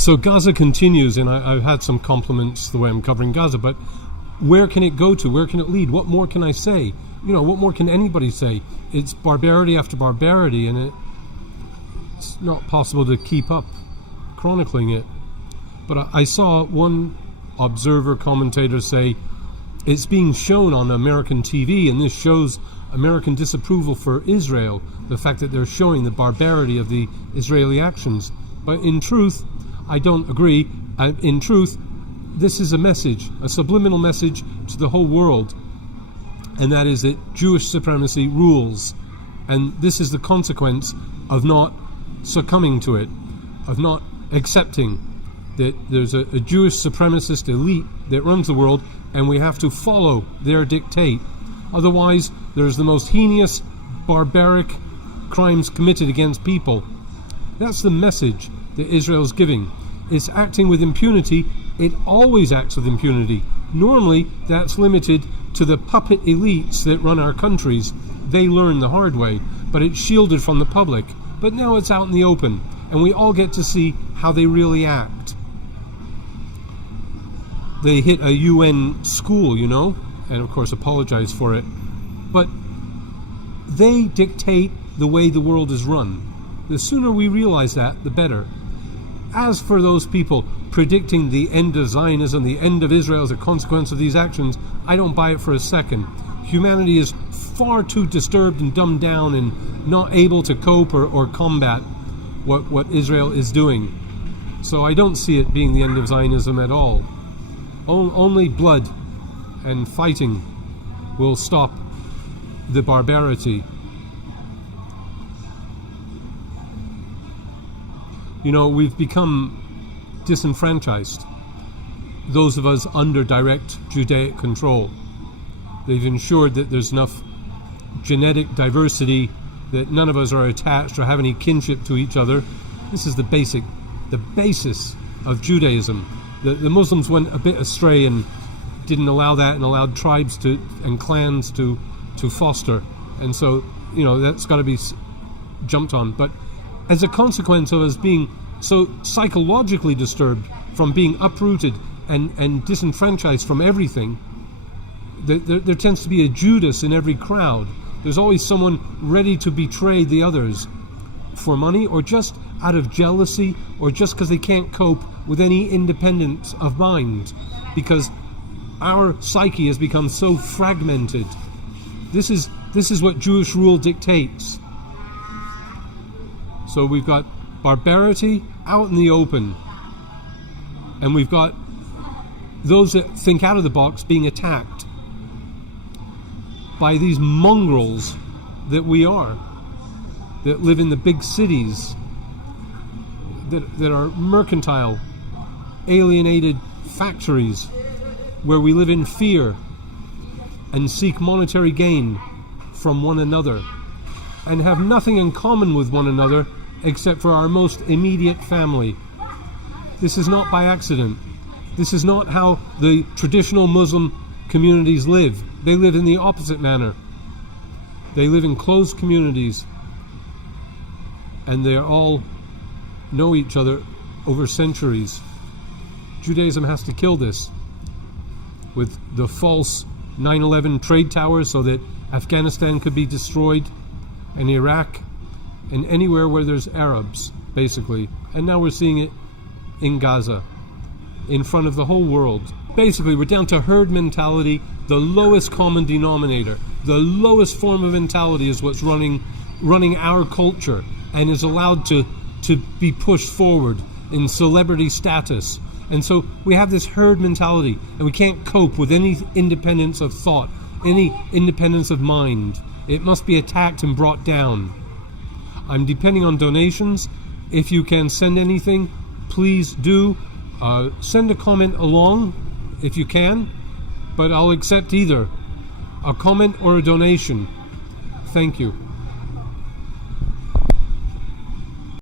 So Gaza continues, and I've had some compliments the way I'm covering Gaza, but where can it go to? Where can it lead? What more can I say? What more can anybody say? It's barbarity after barbarity, and it's not possible to keep up chronicling it. But I saw one observer commentator say, it's being shown on American TV, and this shows American disapproval for Israel, the fact that they're showing the barbarity of the Israeli actions. But in truth, I don't agree. In truth, this is a message, a subliminal message to the whole world, and that is that Jewish supremacy rules. And this is the consequence of not succumbing to it, of not accepting that there's a Jewish supremacist elite that runs the world, and we have to follow their dictate. Otherwise, there's the most heinous, barbaric crimes committed against people. That's the message that Israel's giving. It's acting with impunity. It always acts with impunity. Normally, that's limited to the puppet elites that run our countries. They learn the hard way, but it's shielded from the public. But now it's out in the open, and we all get to see how they really act. They hit a UN school, and of course apologize for it. But they dictate the way the world is run. The sooner we realize that, the better. As for those people predicting the end of Zionism, the end of Israel as a consequence of these actions, I don't buy it for a second. Humanity is far too disturbed and dumbed down and not able to cope or combat what Israel is doing. So I don't see it being the end of Zionism at all. Only blood and fighting will stop the barbarity. We've become disenfranchised, those of us under direct Judaic control. They've ensured that there's enough genetic diversity that none of us are attached or have any kinship to each other. This is the basis of Judaism. The Muslims went a bit astray and didn't allow that, and allowed tribes and clans to foster. And so, that's got to be jumped on. But as a consequence of us being so psychologically disturbed from being uprooted and disenfranchised from everything, there tends to be a Judas in every crowd. There's always someone ready to betray the others for money, or just out of jealousy, or just because they can't cope with any independence of mind, because our psyche has become so fragmented. This is what Jewish rule dictates. So we've got barbarity out in the open, and we've got those that think out of the box being attacked by these mongrels that we are, that live in the big cities, that are mercantile, alienated factories, where we live in fear and seek monetary gain from one another, and have nothing in common with one another except for our most immediate family. This is not by accident. This is not how the traditional Muslim communities live. They live in the opposite manner. They live in closed communities, and they all know each other over centuries. Judaism has to kill this with the false 9/11 trade towers so that Afghanistan could be destroyed, and Iraq, and anywhere where there's Arabs, basically. And now we're seeing it in Gaza, in front of the whole world. Basically, we're down to herd mentality, the lowest common denominator. The lowest form of mentality is what's running our culture, and is allowed to be pushed forward in celebrity status. And so we have this herd mentality, and we can't cope with any independence of thought, any independence of mind. It must be attacked and brought down. I'm depending on donations. If you can send anything, please do. Send a comment along if you can, but I'll accept either a comment or a donation. Thank you.